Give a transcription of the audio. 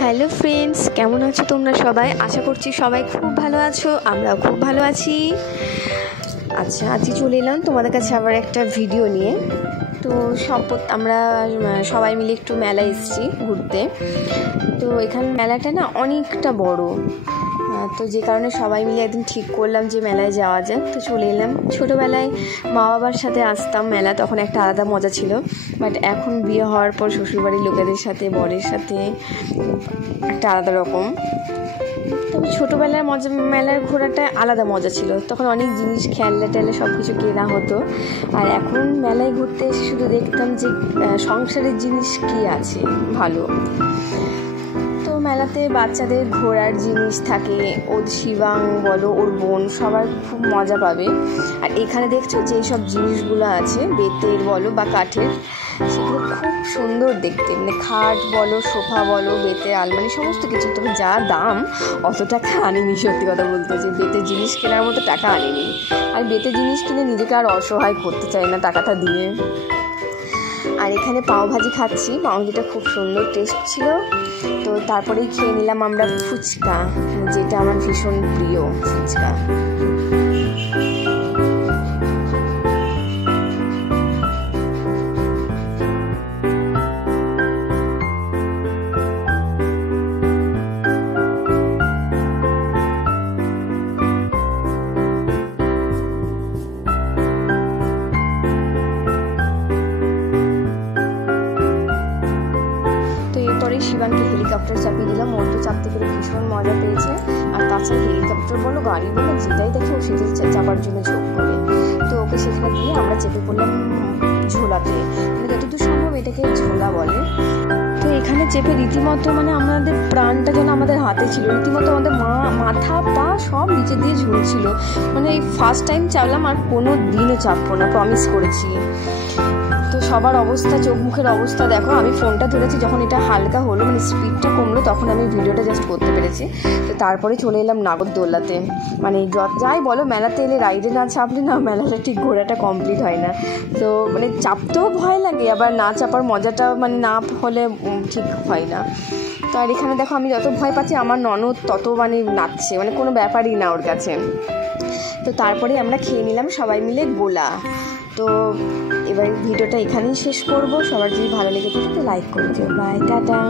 Hello friends, কেমন আছো তোমরা সবাই? আশা করছি সবাই খুব ভালো আছো, আমরাও খুব ভালো আছি। আচ্ছা, আজকে চলে এলাম তোমাদের কাছে আবার একটা ভিডিও নিয়ে। তো আমরা সবাই মিলে একটু মেলায় এসেছি ঘুরতে। তো এখানে মেলাটা না অনেকটা বড়, তো যে কারণে সবাই মিলে একদিন ঠিক করলাম যে মেলায় যাওয়া যাক। তো চলে এলাম। ছোটোবেলায় মা বাবার সাথে আসতাম মেলা, তখন একটা আলাদা মজা ছিল। বাট এখন বিয়ে হওয়ার পর শ্বশুরবাড়ির লোকেদের সাথে, বরের সাথে একটা আলাদা রকম। তবে ছোটোবেলার মেলার ঘোরাটা আলাদা মজা ছিল। তখন অনেক জিনিস, খেলনা টেলনা সব কিছু কেনা হতো। আর এখন মেলায় ঘুরতে এসে শুধু দেখতাম যে সংসারের জিনিস কী আছে ভালো। মেলাতে বাচ্চাদের ঘোরার জিনিস থাকে, ওর শিবাং বলো, ওর বোন, সবার খুব মজা পাবে। আর এখানে দেখছো যেই সব জিনিসগুলো আছে বেতের বলো বা কাঠের, সেগুলো খুব সুন্দর দেখতে। মানে খাট বলো, সোফা বলো, বেতের আলমারি, সমস্ত কিছু। তবে যা দাম, অত টাকা আনিনি, সত্যি কথা বলতে, যে বেতের জিনিস কেনার মতো টাকা আনিনি। আর বেতের জিনিস কিনে নিজেকে আর অসহায় করতে চাই না টাকাটা দিয়ে। আর এখানে পাওভাজি খাচ্ছি, পাওভাজিটা খুব সুন্দর টেস্ট ছিল। তো তারপরেই খেয়ে নিলাম আমরা ফুচকা, যেটা আমার ভীষণ প্রিয় ফুচকা। পরে শিবাংকে হেলিকপ্টার চাপিয়ে দিলাম। ওর তো চাপতে পেরে ভীষণ মজা পেয়েছে। আর তাছাড়া হেলিকপ্টার বলো, গাড়ি বলো, যেটাই দেখে ও সেটাই চাপার জন্য ঝোঁক করে। তো ওকে সেখানে গিয়ে আমরা চেপে পড়লাম ঝোলাতে, মানে যতদূর সম্ভব এটাকে ঝোলা বলে। তো এখানে চেপে রীতিমতো মানে আমাদের প্রাণটা যেন আমাদের হাতে ছিল। রীতিমতো আমাদের মাথা পা সব নিচে দিয়ে ঝুলছিল। মানে এই ফার্স্ট টাইম চাপলাম, আর কোনো দিনও চাপবো না, প্রমিস করেছি। তো সবার অবস্থা, চোখ মুখের অবস্থা দেখো। আমি ফোনটা ধরেছি, যখন এটা হালকা হলো, মানে স্পিডটা কমলো, তখন আমি ভিডিওটা জাস্ট করতে পেরেছি। তো তারপরে চলে এলাম নাগরদোল্লাতে। মানে যাই বলো, মেলাতে এলে রাইডে না চাপলে না মেলাটা ঠিক ঘোরাটা কমপ্লিট হয় না। তো মানে চাপতেও ভয় লাগে, আবার না চাপার মজাটা মানে না হলে ঠিক হয় না। তো আর এখানে দেখো, আমি যত ভয় পাচ্ছি, আমার ননদ তত মানে নাচছে, মানে কোনো ব্যাপারই না ওর কাছে। তো তারপরে আমরা খেয়ে নিলাম সবাই মিলে গোলা। তো এবার ভিডিওটা এখানেই শেষ করব। সবার যদি ভালো লেগে থাকে তো লাইক করে দিও। Bye, tata.